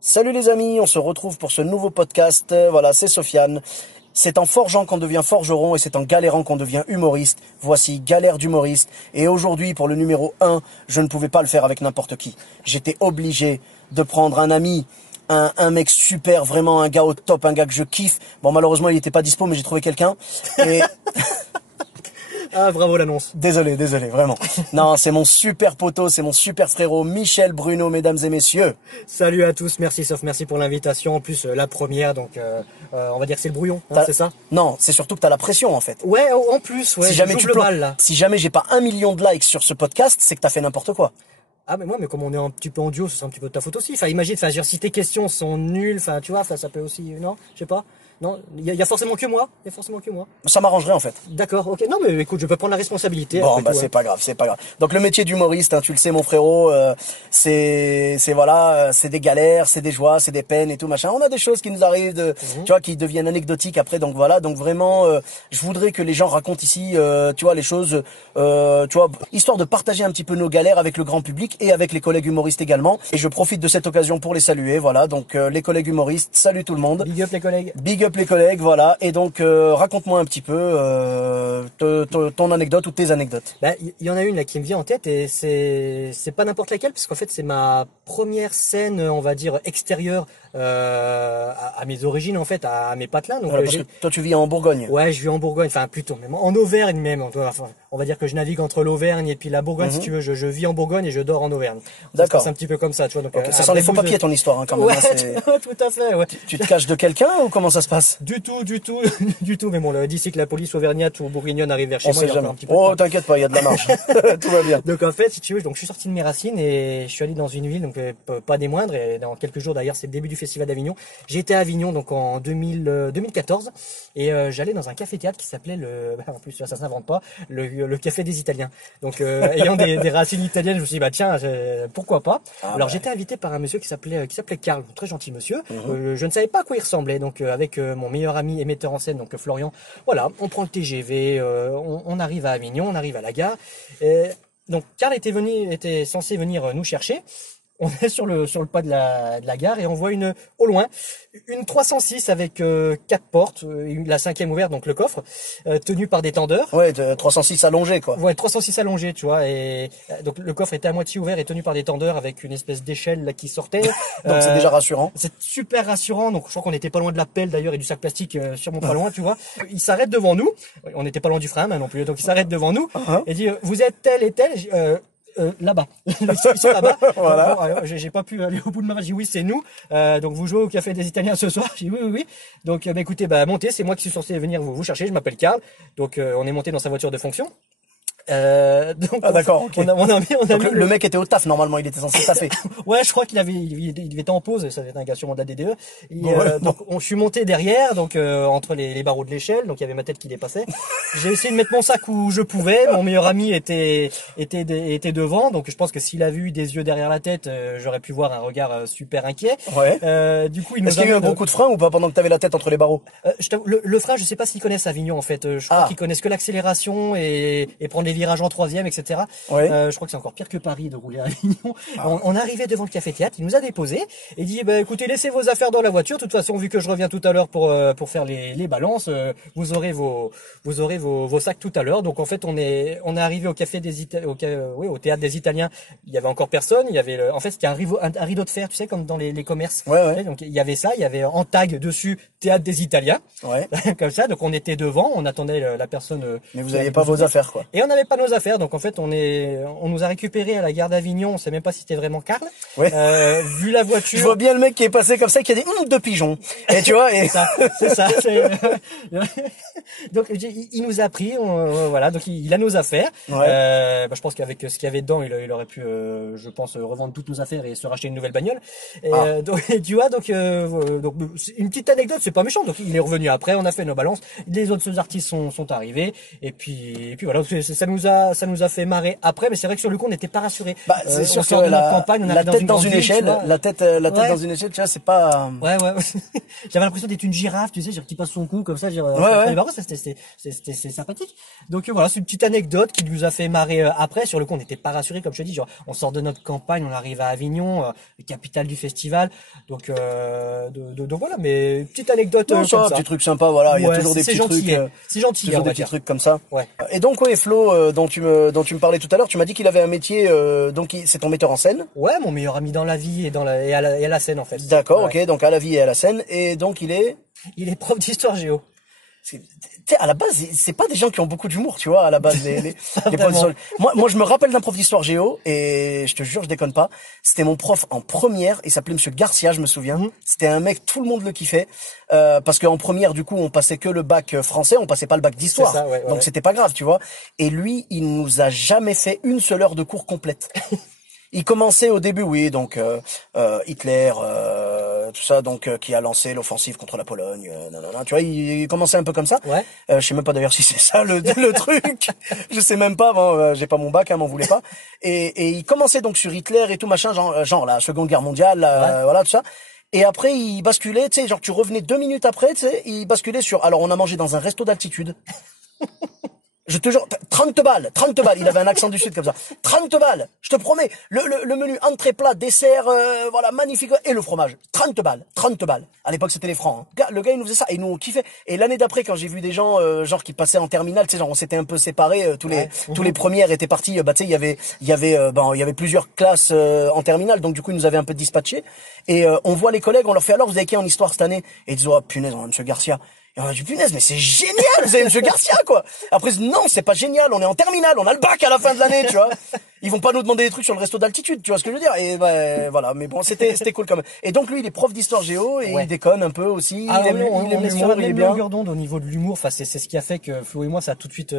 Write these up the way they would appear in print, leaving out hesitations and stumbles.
Salut les amis, on se retrouve pour ce nouveau podcast. Voilà, c'est Sofiane. C'est en forgeant qu'on devient forgeron et c'est en galérant qu'on devient humoriste. Voici Galère d'humoriste. Et aujourd'hui, pour le numéro 1, je ne pouvais pas le faire avec n'importe qui. J'étais obligé de prendre un ami, un mec super, vraiment un gars au top, un gars que je kiffe. Bon, malheureusement, il était pas dispo, mais j'ai trouvé quelqu'un. Et... Ah, bravo l'annonce. Désolé, vraiment. Non, c'est mon super poteau, c'est mon super frérot, Michel Bruno, mesdames et messieurs. Salut à tous, merci Sof, merci pour l'invitation. En plus, la première, donc on va dire que c'est le brouillon, hein, c'est ça? Non, c'est surtout que t'as la pression en fait. Ouais, en plus, ouais. Si jamais tu le mal là. Si jamais j'ai pas 1 million de likes sur ce podcast, c'est que t'as fait n'importe quoi. Ah mais comme on est un petit peu en duo, c'est un petit peu de ta faute aussi. Enfin imagine, enfin si tes questions sont nulles, enfin tu vois, ça peut aussi, non, je sais pas. Non, il y a forcément que moi. Il y a forcément que moi. Ça m'arrangerait en fait. D'accord, ok. Non, mais écoute, je peux prendre la responsabilité. Bon, bah c'est pas grave. Donc le métier d'humoriste, hein, tu le sais mon frérot, c'est voilà, c'est des galères, c'est des joies, c'est des peines et tout machin. On a des choses qui nous arrivent, tu vois, qui deviennent anecdotiques après. Donc voilà, donc vraiment, je voudrais que les gens racontent ici, tu vois, les choses, tu vois, histoire de partager un petit peu nos galères avec le grand public et avec les collègues humoristes également. Et je profite de cette occasion pour les saluer. Voilà, donc les collègues humoristes, salut tout le monde. Big up les collègues. Big up les collègues, voilà. Et donc, raconte-moi un petit peu ton anecdote ou tes anecdotes. Bah, il y en a une là qui me vient en tête et c'est pas n'importe laquelle parce qu'en fait c'est ma première scène, on va dire extérieure à mes origines en fait, à mes patelins. Donc Voilà, parce que toi tu vis en Bourgogne. Ouais, je vis en Bourgogne, enfin plutôt même en Auvergne même. Enfin, on va dire que je navigue entre l'Auvergne et puis la Bourgogne si tu veux. Je vis en Bourgogne et je dors en Auvergne. D'accord. C'est un petit peu comme ça, tu vois. Donc okay. Ça sent les faux papiers ton histoire hein, quand même. Ouais, hein, tout à fait. Ouais. Tu te caches de quelqu'un ou comment ça se passe? Du tout, du tout. Mais bon, d'ici que la police auvergnate ou bourguignonne arrive vers chez moi, il y a un petit peu. Oh, t'inquiète pas, il y a de la marge. Tout va bien. Donc en fait, si tu veux, donc je suis sorti de mes racines et je suis allé dans une ville, donc pas des moindres. Et dans quelques jours d'ailleurs, c'est le début du festival d'Avignon. J'ai été à Avignon donc en 2014 et j'allais dans un café-théâtre qui s'appelait en plus ça s'invente pas, le Café des Italiens. Donc ayant des racines italiennes, je me suis dit bah tiens, pourquoi pas. Alors j'étais invité par un monsieur qui s'appelait Karl, très gentil monsieur. Je ne savais pas à quoi il ressemblait. Donc avec mon meilleur ami et metteur en scène, donc Florian, voilà, on prend le TGV, on arrive à Avignon, on arrive à la gare. Donc Karl était censé venir nous chercher. On est sur le pas de la gare et on voit au loin une 306 avec 4 portes, la cinquième ouverte donc le coffre, tenu par des tendeurs. Ouais, 306 allongé quoi. Ouais, 306 allongé, tu vois, et donc le coffre était à moitié ouvert et tenu par des tendeurs avec une espèce d'échelle là qui sortait. Donc c'est déjà rassurant. C'est super rassurant. Donc je crois qu'on était pas loin de la pelle d'ailleurs et du sac plastique sûrement pas loin, tu vois. Il s'arrête devant nous. On n'était pas loin du frein non plus. Donc il s'arrête devant nous et dit vous êtes tel et tel. Là-bas, ils sont là-bas. Voilà. Bon, j'ai pas pu aller au bout de ma phrase. J'ai dit oui, c'est nous. Donc vous jouez au Café des Italiens ce soir. J'ai dit oui. Donc écoutez, montez. C'est moi qui suis censé venir vous chercher. Je m'appelle Karl. Donc on est monté dans sa voiture de fonction. Donc d'accord. Okay. Le mec était au taf normalement, il était censé taffer. Ouais, je crois il était en pause. Ça devait être un gars sûrement de la DDE. Donc je suis monté derrière, donc entre les barreaux de l'échelle. Donc il y avait ma tête qui dépassait. J'ai essayé de mettre mon sac où je pouvais. Mon meilleur ami était devant. Donc je pense que s'il avait eu des yeux derrière la tête, j'aurais pu voir un regard super inquiet. Ouais. Du coup, il Est-ce qu'il y a eu un gros coup de frein ou pas pendant que tu avais la tête entre les barreaux? Le frein, je sais pas s'ils connaissent Avignon en fait. Je crois qu'ils connaissent que l'accélération et prendre les virages en troisième, etc. Ouais. Je crois que c'est encore pire que Paris de rouler à Avignon. On arrivait devant le café-théâtre, il nous a déposé et dit écoutez, laissez vos affaires dans la voiture. De toute façon, vu que je reviens tout à l'heure pour faire les balances, vous aurez vos sacs tout à l'heure. Donc en fait, on est arrivé au café au théâtre des Italiens. Il y avait encore personne. Il y avait en fait c'était un rideau de fer, tu sais, comme dans les commerces. Ouais. Donc il y avait ça, il y avait en tag dessus théâtre des Italiens. Ouais. Comme ça. Donc on était devant, on attendait la personne. Mais vous n'aviez pas vos affaires quoi. Et on n'avait pas nos affaires. Donc en fait on nous a récupéré à la gare d'Avignon. On sait même pas si c'était vraiment Karl. Ouais. Vu la voiture. Je vois bien le mec qui est passé comme ça, qui a dit deux pigeons. Et tu vois. Et... c'est ça. Donc il nous a pris. Voilà. Donc il a nos affaires. Ouais. Je pense qu'avec ce qu'il y avait dedans, il aurait pu, je pense, revendre toutes nos affaires et se racheter une nouvelle bagnole. Donc tu vois. Donc une petite anecdote. C'est pas méchant. Donc il est revenu après. On a fait nos balances. Les autres artistes sont arrivés. Et puis voilà. Ça ça nous a fait marrer après, mais c'est vrai que sur le coup, on n'était pas rassurés. Bah, c'est on sûr sort que de notre campagne, on la arrive tête dans dans une grande ville, échelle, tu vois. la tête Ouais. dans une échelle, tu vois, c'est pas. Ouais. J'avais l'impression d'être une girafe, tu sais, genre qui passe son cou comme ça, Ouais. les barreaux, c'était sympathique. Donc voilà, c'est une petite anecdote qui nous a fait marrer après. Sur le coup, on n'était pas rassurés, comme je te dis, genre on sort de notre campagne, on arrive à Avignon, capitale du festival. Donc voilà, mais petite anecdote Non, ça comme va, ça. petit truc sympa, voilà. Il y a Ouais, toujours des c'est petits gentil, trucs. c'est gentil, Toujours on des va petits dire. trucs comme ça. Ouais. Et donc, ouais, Flo, dont tu me parlais tout à l'heure, tu m'as dit qu'il avait un métier, donc c'est ton metteur en scène. Ouais, mon meilleur ami dans la vie et à la scène en fait. D'accord, Ouais. ok, donc à la vie et à la scène. Et donc il est. Il est prof d'histoire géo. Tu sais, à la base, c'est pas des gens qui ont beaucoup d'humour, tu vois, à la base, les profs Vraiment. d'histoire. Moi, je me rappelle d'un prof d'histoire géo, et je te jure, je déconne pas. C'était mon prof en première, il s'appelait Monsieur Garcia, je me souviens. C'était un mec, tout le monde le kiffait, parce qu'en première, du coup, on passait que le bac français, on passait pas le bac d'histoire. C'est ça, ouais, Donc c'était pas grave, tu vois. Et lui, il nous a jamais fait une seule heure de cours complète. Il commençait au début, oui, donc Hitler, tout ça, donc qui a lancé l'offensive contre la Pologne, nanana, tu vois, il commençait un peu comme ça. Ouais. Je sais même pas d'ailleurs si c'est ça le truc. Je sais même pas, bon, j'ai pas mon bac, m'en voulait pas. Et il commençait donc sur Hitler et tout machin, genre la Seconde Guerre mondiale, voilà tout ça. Et après il basculait, tu sais, genre tu revenais 2 minutes après, tu sais, il basculait sur. Alors on a mangé dans un resto d'altitude. Je te jure, 30 balles, il avait un accent du sud comme ça. 30 balles, je te promets, le menu entrée plat, dessert, voilà, magnifique, et le fromage. 30 balles. À l'époque, c'était les francs, hein. Le gars, il nous faisait ça, et nous, on kiffait. Et l'année d'après, quand j'ai vu des gens, genre, qui passaient en terminale, tu sais, genre, on s'était un peu séparés, tous les premières étaient partis, bah, tu sais, il y avait plusieurs classes, en terminale, donc du coup, ils nous avaient un peu dispatchés. Et, on voit les collègues, on leur fait, alors, vous avez qui en histoire cette année? Et ils disent, oh, punaise, on a Monsieur Garcia. Et on a dit, punaise, mais c'est génial, vous avez Monsieur Garcia, quoi. Après, non, c'est pas génial, on est en terminale, on a le bac à la fin de l'année, tu vois. Ils vont pas nous demander des trucs sur le resto d'altitude, tu vois ce que je veux dire. Et ben, voilà, mais bon, c'était cool quand même. Et donc lui, il est prof d'histoire géo et Ouais. il déconne un peu aussi. Alors, il aime on est sur l'humour, la il est même bien. longueur d'onde au niveau de l'humour. Enfin, c'est ce qui a fait que Flo et moi, ça a tout de suite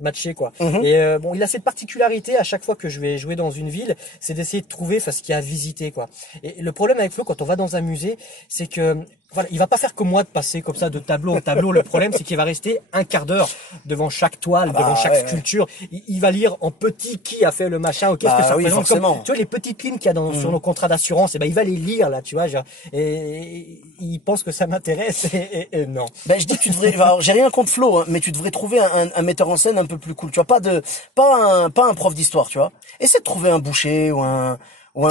matché, quoi. Mhm. Et bon, il a cette particularité à chaque fois que je vais jouer dans une ville, c'est d'essayer de trouver, enfin, ce qu'il y a à visiter, quoi. Et le problème avec Flo, quand on va dans un musée, c'est que voilà, il va pas faire comme moi de passer comme ça de tableau en tableau. Le problème, c'est qu'il va rester un quart d'heure devant chaque toile, devant chaque ouais. sculpture. Il va lire en petit qui a fait le machin, ok, qu'est-ce Bah que ça oui, représente. forcément. Comme, tu vois, les petites lignes qu'il y a sur nos contrats d'assurance, et ben, il va les lire, là, tu vois, genre, et il pense que ça m'intéresse, et non. Ben, je dis que tu devrais, alors, j'ai rien contre Flo, hein, mais tu devrais trouver un metteur en scène un peu plus cool, tu vois, pas un prof d'histoire, tu vois. Essaie de trouver un boucher ou un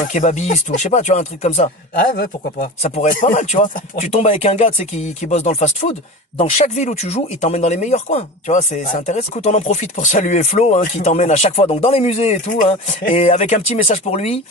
kebabiste ou je sais pas, tu vois, un truc comme ça. Ah ouais, pourquoi pas. Ça pourrait être pas mal, tu vois. Tu tombes avec un gars, tu sais, qui bosse dans le fast-food. Dans chaque ville où tu joues, il t'emmène dans les meilleurs coins. Tu vois, c'est intéressant. Écoute, on en profite pour saluer Flo, hein, qui t'emmène à chaque fois, donc dans les musées et tout, hein. Et avec un petit message pour lui,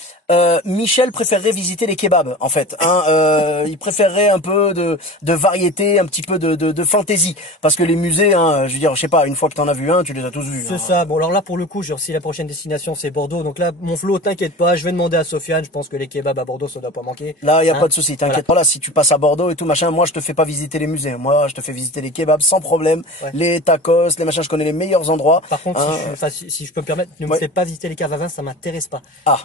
Michel préférerait visiter les kebabs, en fait, hein. Il préférerait un peu de variété, un petit peu de fantaisie. Parce que les musées, hein, je veux dire, je sais pas, une fois que t'en as vu un, tu les as tous vus. C'est hein. ça. Bon, alors là, pour le coup, genre, si la prochaine destination, c'est Bordeaux, donc là, mon Flo, t'inquiète pas, je vais demander à Sofiane, je pense que les kebabs à Bordeaux, ça doit pas manquer. Là, y a Hein. pas de souci, t'inquiète pas. Là, si tu passes à Bordeaux et tout machin, moi, je te fais pas visiter les musées. Moi, je te fais visiter les kebabs sans problème. Ouais. Les tacos, les machins, je connais les meilleurs endroits. Par contre, Hein. si je peux me permettre, ne me Ouais. fais pas visiter les caves à vin, ça m'intéresse pas. Ah.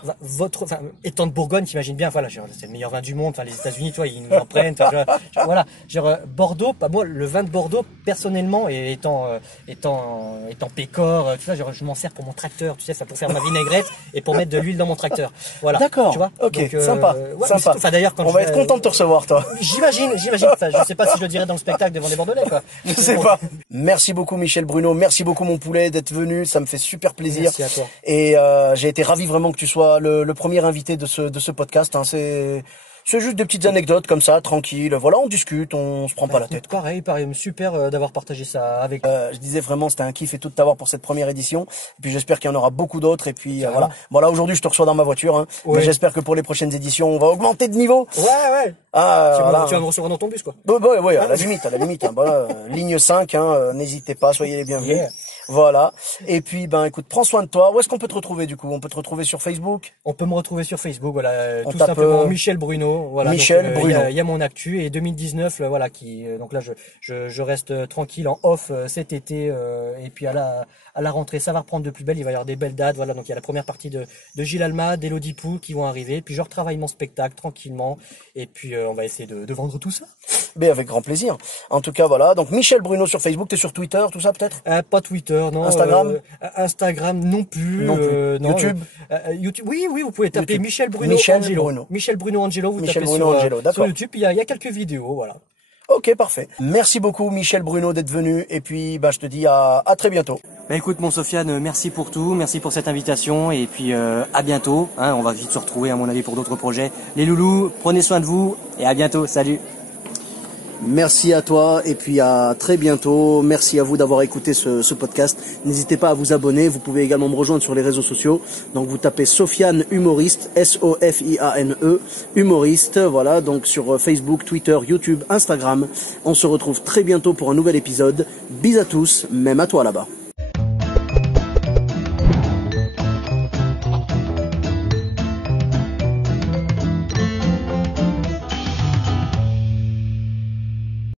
Étant de Bourgogne, t'imagines bien, voilà, genre, c'est le meilleur vin du monde, enfin, les États-Unis, toi, ils nous en prennent, voilà. Genre, Bordeaux, pas moi, le vin de Bordeaux, personnellement, et étant pécore, tu vois, genre, je m'en sers pour mon tracteur, tu sais, ça pour faire ma vinaigrette et pour mettre de l'huile dans mon tracteur. Voilà. D'accord. Tu vois. Ok, Donc, sympa. ouais, mais Sympa. c'est tout. Enfin, d'ailleurs, quand On je va vais, être content de te recevoir, toi. J'imagine. Enfin, je sais pas si je le dirais dans le spectacle devant des Bordelais, quoi. Je sais pas. Merci beaucoup, Michel Bruno. Merci beaucoup, mon poulet, d'être venu. Ça me fait super plaisir. Merci à toi. Et j'ai été ravi vraiment que tu sois le premier invité de ce podcast. Hein. C'est juste des petites anecdotes comme ça, tranquille. Voilà, on discute, on se prend pas la tête. Pareil, super d'avoir partagé ça avec. Je disais vraiment, c'était un kiff et tout de t'avoir pour cette première édition. Et puis j'espère qu'il y en aura beaucoup d'autres. Et puis voilà. Voilà, aujourd'hui je te reçois dans ma voiture. Hein. Ouais. Mais j'espère que pour les prochaines éditions, on va augmenter de niveau. Ouais. Ah, Tu vas me recevoir dans ton bus, quoi. Ouais, à la limite. Hein. Voilà, ligne 5, hein, n'hésitez pas, soyez les bienvenus. Yeah. Voilà. Et puis, ben, écoute, prends soin de toi. Où est-ce qu'on peut te retrouver, du coup? On peut te retrouver sur Facebook? On peut me retrouver sur Facebook, voilà, On tout tape, simplement Michel Bruno, voilà. Michel Bruno. Il y a mon actu et 2019, voilà, donc là je reste tranquille en off cet été et puis à la rentrée ça va reprendre de plus belle, il va y avoir des belles dates, voilà, donc il y a la première partie de Gilles Alma, d'Elodie Pou qui vont arriver, puis je retravaille mon spectacle tranquillement et puis on va essayer de vendre tout ça. Mais avec grand plaisir. En tout cas, voilà. Donc Michel Bruno sur Facebook, t'es sur Twitter, tout ça peut-être? Pas Twitter, non. Instagram? Instagram non plus. Non plus. Non, YouTube? YouTube. Oui, vous pouvez taper YouTube. Michel Bruno Michel Angelo. Bruno. Michel Bruno Angelo, vous Michel tapez Bruno Angelo, sur d'accord. YouTube. Il y a quelques vidéos, voilà. Ok, parfait. Merci beaucoup Michel Bruno d'être venu. Et puis, je te dis à très bientôt. Bah écoute mon Sofiane, merci pour tout, merci pour cette invitation et puis à bientôt. On va vite se retrouver à mon avis pour d'autres projets. Les loulous, prenez soin de vous et à bientôt. Salut. Merci à toi et puis à très bientôt. Merci à vous d'avoir écouté ce podcast. N'hésitez pas à vous abonner. Vous pouvez également me rejoindre sur les réseaux sociaux. Donc vous tapez Sofiane Humoriste, S-O-F-I-A-N-E, Humoriste. Voilà, donc sur Facebook, Twitter, YouTube, Instagram. On se retrouve très bientôt pour un nouvel épisode. Bis à tous, même à toi là-bas.